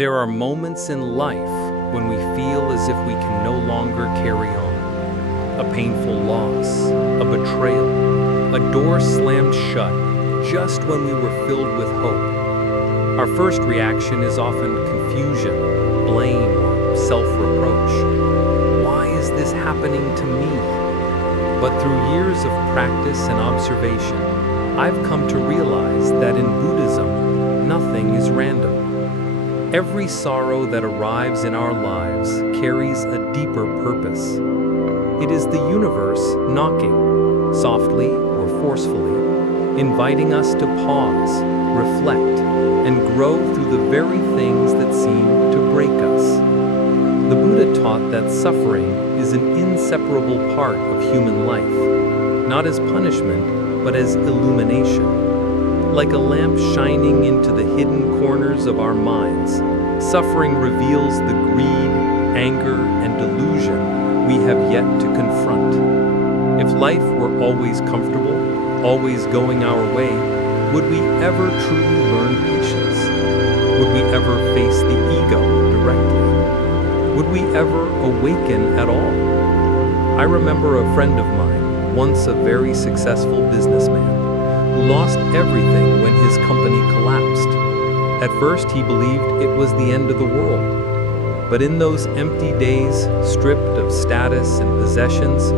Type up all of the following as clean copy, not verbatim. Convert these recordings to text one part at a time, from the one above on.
There are moments in life when we feel as if we can no longer carry on. A painful loss, a betrayal, a door slammed shut just when we were filled with hope. Our first reaction is often confusion, blame, or self-reproach. Why is this happening to me? But through years of practice and observation, I've come to realize that in Buddhism, nothing is random. Every sorrow that arrives in our lives carries a deeper purpose. It is the universe knocking, softly or forcefully, inviting us to pause, reflect, and grow through the very things that seem to break us. The Buddha taught that suffering is an inseparable part of human life, not as punishment, but as illumination. Like a lamp shining into the hidden corners of our minds, suffering reveals the greed, anger, and delusion we have yet to confront. If life were always comfortable, always going our way, would we ever truly learn patience? Would we ever face the ego directly? Would we ever awaken at all? I remember a friend of mine, once a very successful businessman, who lost everything when his company collapsed. At first, he believed it was the end of the world. But in those empty days, stripped of status and possessions,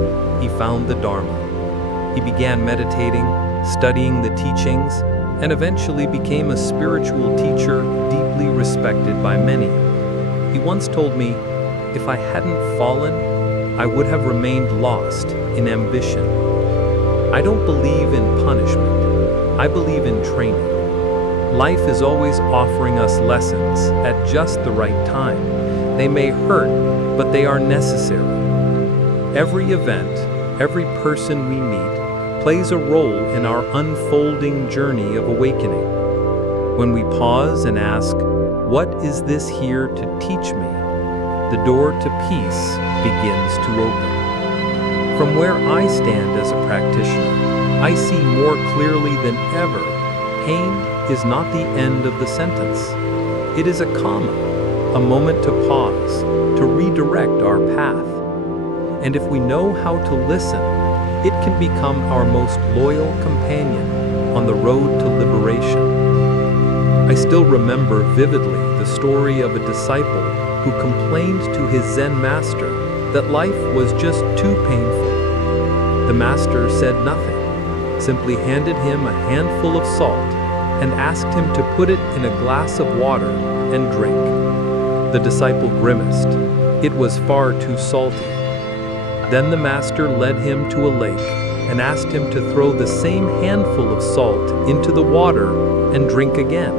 he found the Dharma. He began meditating, studying the teachings, and eventually became a spiritual teacher deeply respected by many. He once told me, "If I hadn't fallen, I would have remained lost in ambition." I don't believe in punishment. I believe in training. Life is always offering us lessons at just the right time. They may hurt, but they are necessary. Every event, every person we meet, plays a role in our unfolding journey of awakening. When we pause and ask, "What is this here to teach me?" the door to peace begins to open. From where I stand as a practitioner, I see more clearly than ever, pain is not the end of the sentence. It is a comma, a moment to pause, to redirect our path. And if we know how to listen, it can become our most loyal companion on the road to liberation. I still remember vividly the story of a disciple who complained to his Zen master that life was just too painful. The master said nothing, simply handed him a handful of salt and asked him to put it in a glass of water and drink. The disciple grimaced. It was far too salty. Then the master led him to a lake and asked him to throw the same handful of salt into the water and drink again.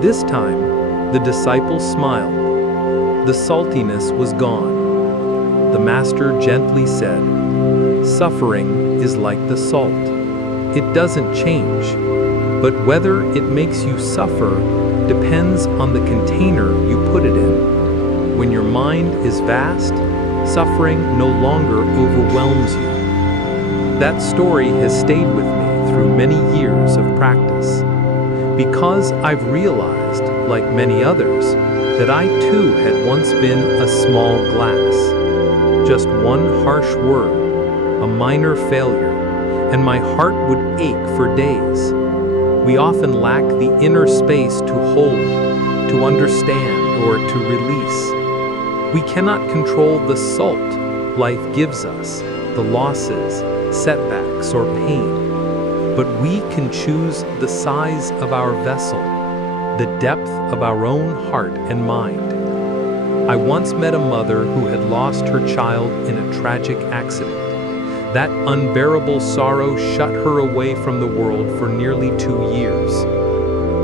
This time, the disciple smiled. The saltiness was gone. The master gently said, "Suffering is like the salt. It doesn't change, but whether it makes you suffer depends on the container you put it in. When your mind is vast, suffering no longer overwhelms you." That story has stayed with me through many years of practice, because I've realized, like many others, that I too had once been a small glass. Just one harsh word, a minor failure, and my heart would ache for days. We often lack the inner space to hold, to understand, or to release. We cannot control the salt life gives us, the losses, setbacks, or pain. But we can choose the size of our vessel, the depth of our own heart and mind. I once met a mother who had lost her child in a tragic accident. That unbearable sorrow shut her away from the world for nearly 2 years.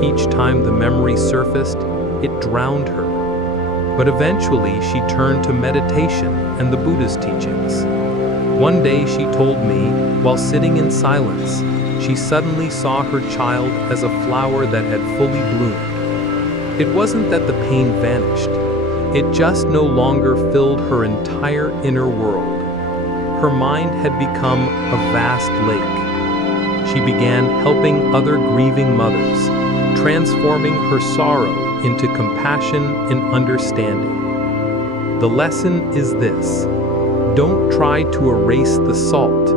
Each time the memory surfaced, it drowned her. But eventually she turned to meditation and the Buddhist teachings. One day she told me, while sitting in silence, she suddenly saw her child as a flower that had fully bloomed. It wasn't that the pain vanished. It just no longer filled her entire inner world. Her mind had become a vast lake. She began helping other grieving mothers, transforming her sorrow into compassion and understanding. The lesson is this: don't try to erase the salt.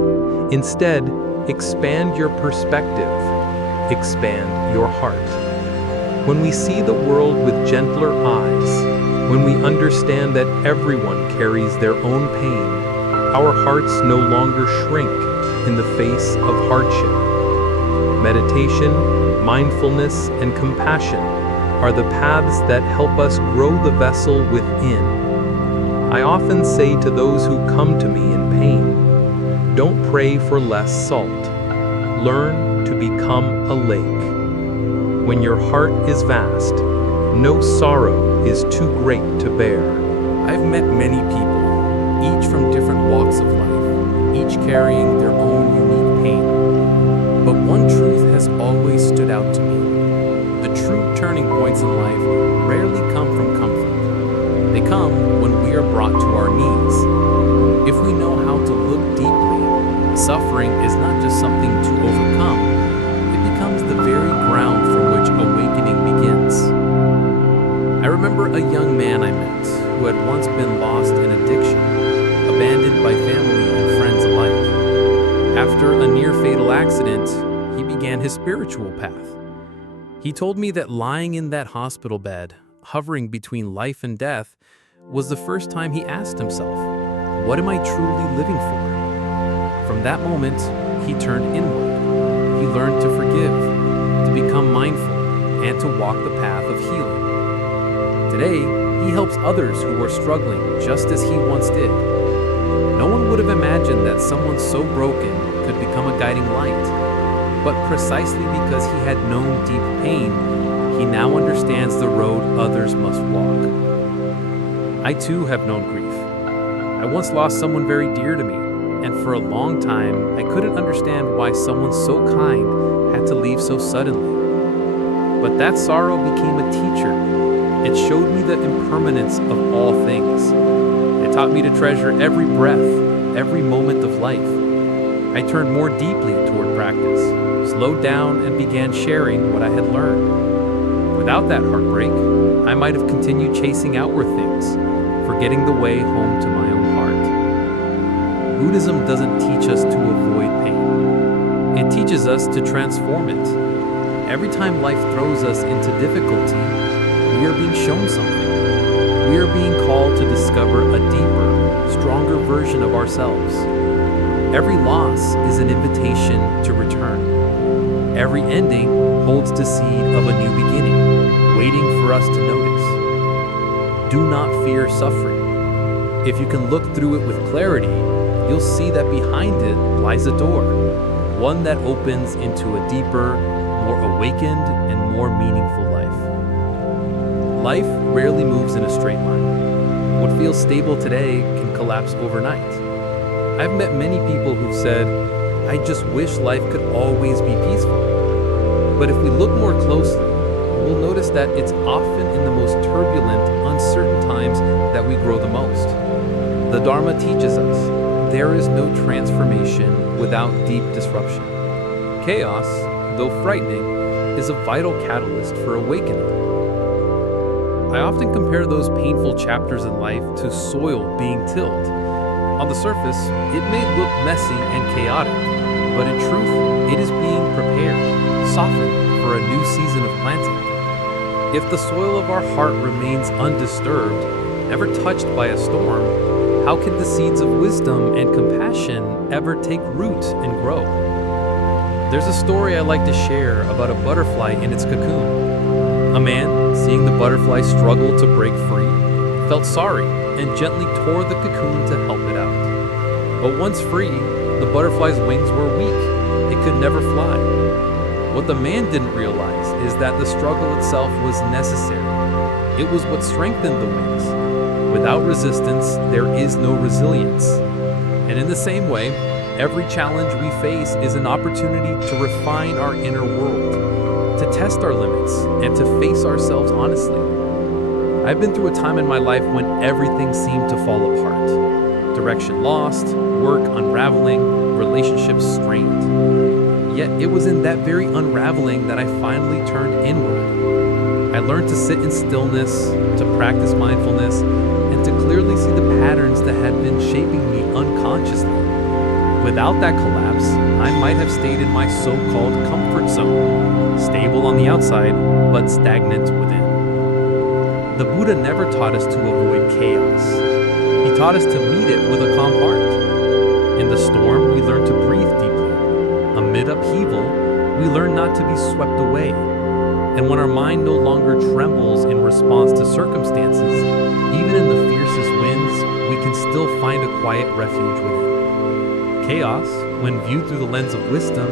Instead, expand your perspective, expand your heart. When we see the world with gentler eyes, when we understand that everyone carries their own pain, our hearts no longer shrink in the face of hardship. Meditation, mindfulness, and compassion are the paths that help us grow the vessel within. I often say to those who come to me in pain, don't pray for less salt. Learn to become a lake. When your heart is vast, no sorrow is too great to bear. I've met many people, each from different walks of life, each carrying their own unique pain. But one truth has always stood out to me. The true turning points in life rarely come from comfort. They come when we are brought to our knees. If we know how to look deeply, suffering is not just something to overcome, it becomes the very ground from which awakening begins. I remember a young man I met who had once been lost in addiction, abandoned by family and friends alike. After a near-fatal accident, he began his spiritual path. He told me that lying in that hospital bed, hovering between life and death, was the first time he asked himself, "What am I truly living for?" From that moment, he turned inward. He learned to forgive, to become mindful, and to walk the path of healing. Today, he helps others who are struggling just as he once did. No one would have imagined that someone so broken could become a guiding light. But precisely because he had known deep pain, he now understands the road others must walk. I too have known grief. I once lost someone very dear to me, and for a long time, I couldn't understand why someone so kind had to leave so suddenly. But that sorrow became a teacher. It showed me the impermanence of all things. It taught me to treasure every breath, every moment of life. I turned more deeply toward practice, slowed down, and began sharing what I had learned. Without that heartbreak, I might have continued chasing outward things, forgetting the way home to my own heart. Buddhism doesn't teach us to avoid pain. It teaches us to transform it. Every time life throws us into difficulty, we are being shown something. We are being called to discover a deeper, stronger version of ourselves. Every loss is an invitation to return. Every ending holds the seed of a new beginning, waiting for us to notice. Do not fear suffering. If you can look through it with clarity, you'll see that behind it lies a door, one that opens into a deeper, more awakened, and more meaningful life. Life rarely moves in a straight line. What feels stable today can collapse overnight. I've met many people who've said, "I just wish life could always be peaceful." But if we look more closely, we'll notice that it's often in the most turbulent, uncertain times that we grow the most. The Dharma teaches us, there is no transformation without deep disruption. Chaos, though frightening, is a vital catalyst for awakening. I often compare those painful chapters in life to soil being tilled. On the surface, it may look messy and chaotic, but in truth, it is being prepared, softened for a new season of planting. If the soil of our heart remains undisturbed, never touched by a storm, how can the seeds of wisdom and compassion ever take root and grow? There's a story I like to share about a butterfly in its cocoon. A man, seeing the butterfly struggle to break free, felt sorry and gently tore the cocoon to help it out. But once free, the butterfly's wings were weak. It could never fly. What the man didn't realize is that the struggle itself was necessary. It was what strengthened the wings. Without resistance, there is no resilience. And in the same way, every challenge we face is an opportunity to refine our inner world, to test our limits, and to face ourselves honestly. I've been through a time in my life when everything seemed to fall apart. Direction lost, work unraveling, relationships strained. Yet it was in that very unraveling that I finally turned inward. I learned to sit in stillness, to practice mindfulness, and to clearly see the patterns that had been shaping me unconsciously. Without that collapse, I might have stayed in my so-called comfort zone, stable on the outside, but stagnant within. The Buddha never taught us to avoid chaos. He taught us to meet it with a calm heart. In the storm, we learn to breathe deeply. Amid upheaval, we learn not to be swept away. And when our mind no longer trembles in response to circumstances, even in the fiercest winds, we can still find a quiet refuge within. Chaos, when viewed through the lens of wisdom,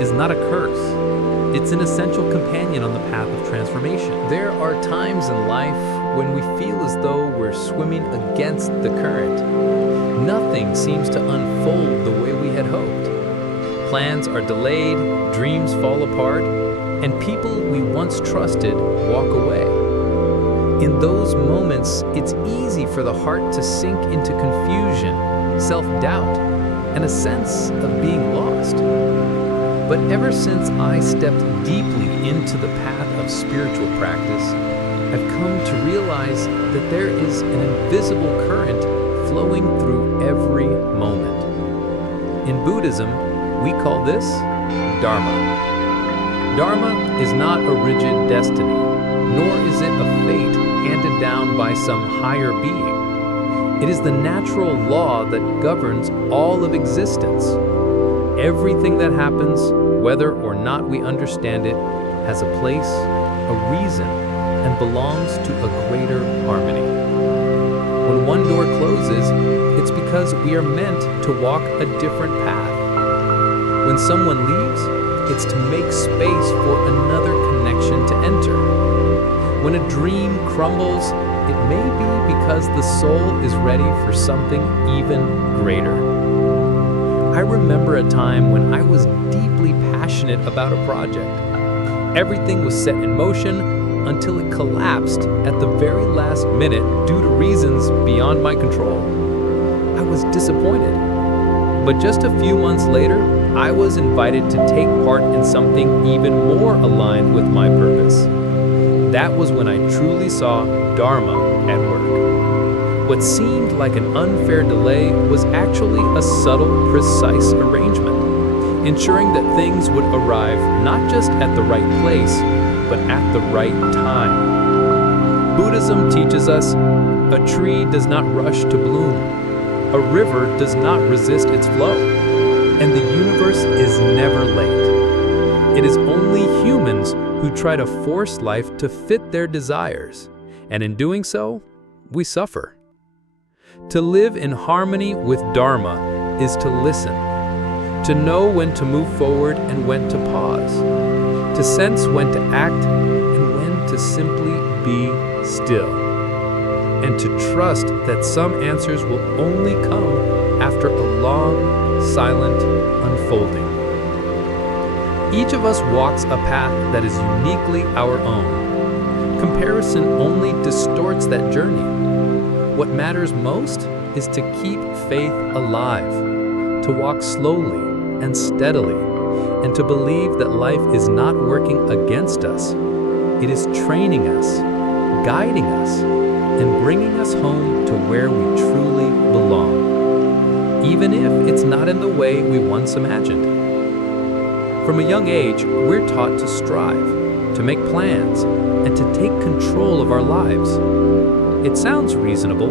is not a curse. It's an essential companion on the path of transformation. There are times in life when we feel as though we're swimming against the current. Nothing seems to unfold the way we had hoped. Plans are delayed, dreams fall apart, and people we once trusted walk away. In those moments, it's easy for the heart to sink into confusion, self-doubt, and a sense of being lost. But ever since I stepped deeply into the path of spiritual practice, I've come to realize that there is an invisible current flowing through every moment. In Buddhism, we call this Dharma. Dharma is not a rigid destiny, nor is it a fate handed down by some higher being. It is the natural law that governs all of existence. Everything that happens, whether or not we understand it, has a place, a reason, and belongs to a greater harmony. When one door closes, it's because we are meant to walk a different path. When someone leaves, it's to make space for another connection to enter. When a dream crumbles, it may be because the soul is ready for something even greater. I remember a time when I was deeply passionate about a project. Everything was set in motion until it collapsed at the very last minute due to reasons beyond my control. I was disappointed. But just a few months later, I was invited to take part in something even more aligned with my purpose. That was when I truly saw Dharma at work. What seemed like an unfair delay was actually a subtle, precise arrangement, ensuring that things would arrive not just at the right place, but at the right time. Buddhism teaches us a tree does not rush to bloom, a river does not resist its flow, and the universe is never late. It is only humans who try to force life to fit their desires, and in doing so, we suffer. To live in harmony with Dharma is to listen, to know when to move forward and when to pause, to sense when to act and when to simply be still, and to trust that some answers will only come after a long, silent unfolding. Each of us walks a path that is uniquely our own. Comparison only distorts that journey. What matters most is to keep faith alive, to walk slowly and steadily, and to believe that life is not working against us. It is training us, guiding us, and bringing us home to where we truly belong, even if it's not in the way we once imagined. From a young age, we're taught to strive, to make plans, and to take control of our lives. It sounds reasonable,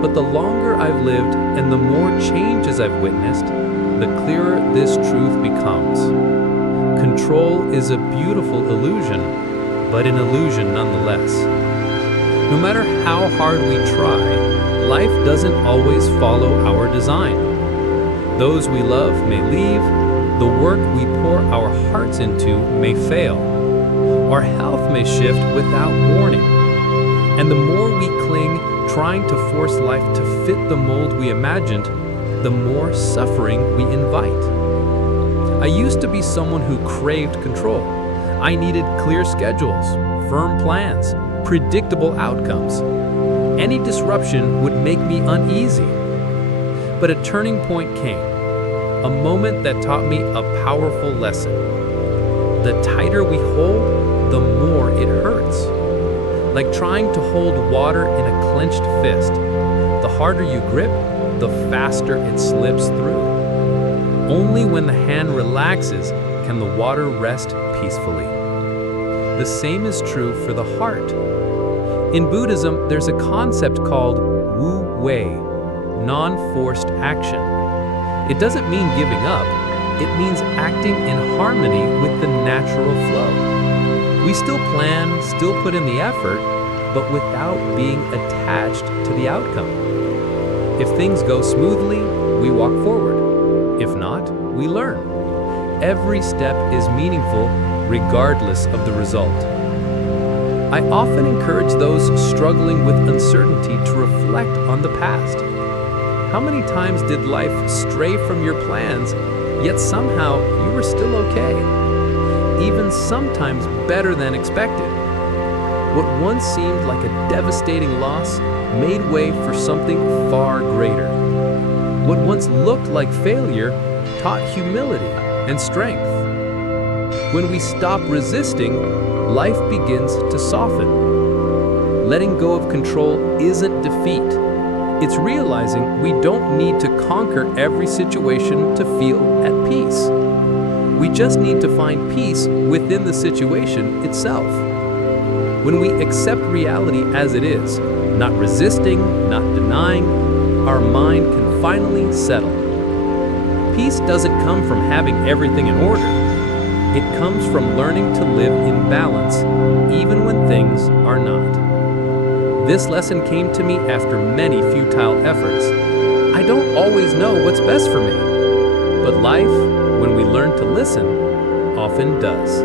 but the longer I've lived and the more changes I've witnessed, the clearer this truth becomes. Control is a beautiful illusion, but an illusion nonetheless. No matter how hard we try, life doesn't always follow our design. Those we love may leave, the work we pour our hearts into may fail, our health may shift without warning, and the more we cling, trying to force life to fit the mold we imagined, the more suffering we invite. I used to be someone who craved control. I needed clear schedules, firm plans, predictable outcomes. Any disruption would make me uneasy. But a turning point came, a moment that taught me a powerful lesson. The tighter we hold, the more it hurts. like trying to hold water in a clenched fist. The harder you grip, the faster it slips through. Only when the hand relaxes can the water rest peacefully. The same is true for the heart. In Buddhism, there's a concept called Wu Wei, non-forced action. It doesn't mean giving up, it means acting in harmony with the natural flow. We still plan, still put in the effort, but without being attached to the outcome. If things go smoothly, we walk forward. If not, we learn. Every step is meaningful, regardless of the result. I often encourage those struggling with uncertainty to reflect on the past. How many times did life stray from your plans, yet somehow you were still okay? Even sometimes better than expected. What once seemed like a devastating loss made way for something far greater. What once looked like failure taught humility and strength. When we stop resisting, life begins to soften. Letting go of control isn't defeat. It's realizing we don't need to conquer every situation to feel at peace. We just need to find peace within the situation itself. When we accept reality as it is, not resisting, not denying, our mind can finally settle. Peace doesn't come from having everything in order. It comes from learning to live in balance, even when things are not. This lesson came to me after many futile efforts. I don't always know what's best for me, but life, when we learn to listen, often does.